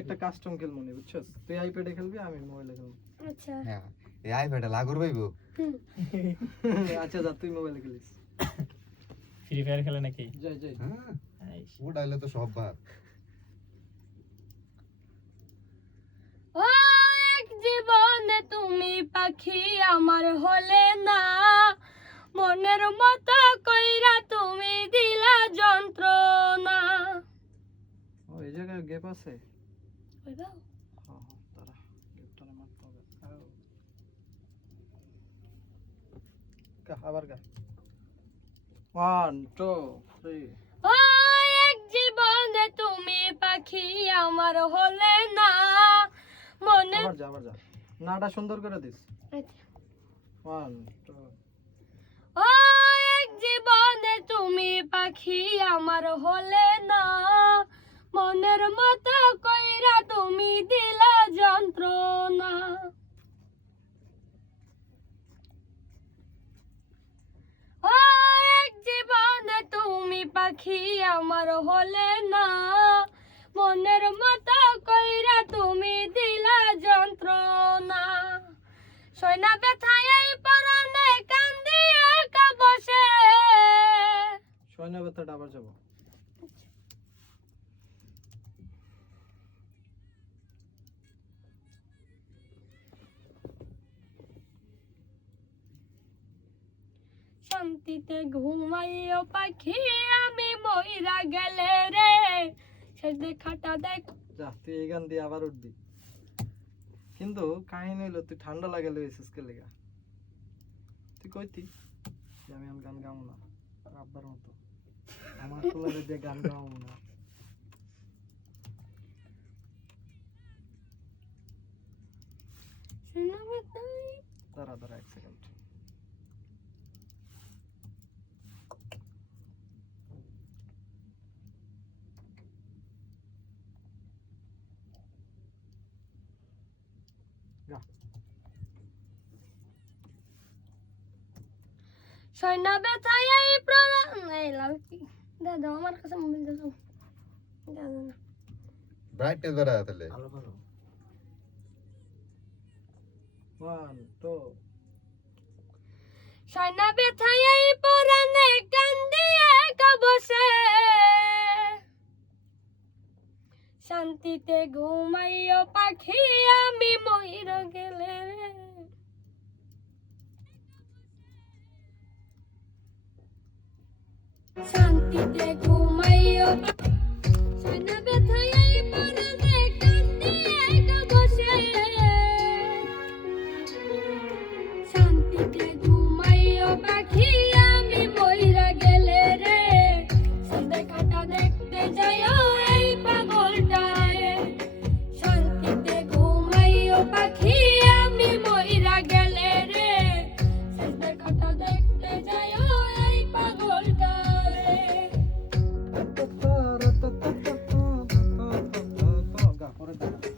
একটা কাস্টম খেলব নি বুঝছস? তুই আইপ্যাডে খেলবি আমি মোবাইলে খেলব। আচ্ছা। হ্যাঁ এই আইপ্যাডে লাগর হুম। আচ্ছা যা তুই মোবাইলে খেলিস। ফ্রি ফায়ার খেলে নাকি? যাই যাই হ্যাঁ আইস। ও ডাইলে তো সব বাদ ও এক জীবনে তুমি পাখি আমার হলে না। মনের মতো কইরা তুমি দিলা যন্ত্রণা। ও এই জায়গায় গেপ আছে? হ্যাঁ হ্যাঁ তারা গেপটারে মারতে হবে আও। গা, আবার গা ওয়ান টু থ্রি ও এক জীবনে তুমি পাখি আমার হলে না। মনের আবার যা আবার যা। নাটা সুন্দর করে দিস। ওয়ান টু ও এক জীবনে তুমি পাখি আমার হলে না। পাখি আমার হলে না। মনের মতো কইরা তুমি দিলা যন্ত্রণা। সৈনা ব্যথায় এই পরাণে কান্দি একা বসে। সৈনা ব্যথাটা আবার যাব। শান্তিতে ঘুমাইও পাখি, আমি মইরা গেলে রে। শেষ দেখাটা দেখ। যা, তুই এই গান দিয়ে আবার উঠবি। কিন্তু কাহিনী হইল, তুই ঠান্ডা লাগে লইছিস কে লেগা? তুই কইতি যে আমি গান গাও না আব্বার মতো। আমার কুলারে দিয়ে গান গাও না সৈনা ব্যথায় দাঁড়া দাঁড়া এক সেকেন্ড সৈনা ব্যথায় এই প্রাণ এই লাল কি? দাদা আমার কাছে মোবাইল দাও। দাদা না ব্রাইটনেস বাড়া তাহলে। ওয়ান টু সৈনা ব্যথায় এই পরাণে শান্তিতে ঘুমাইও পাখি আমি ময়ূর গেলে। শান্তিতে ব্যথায়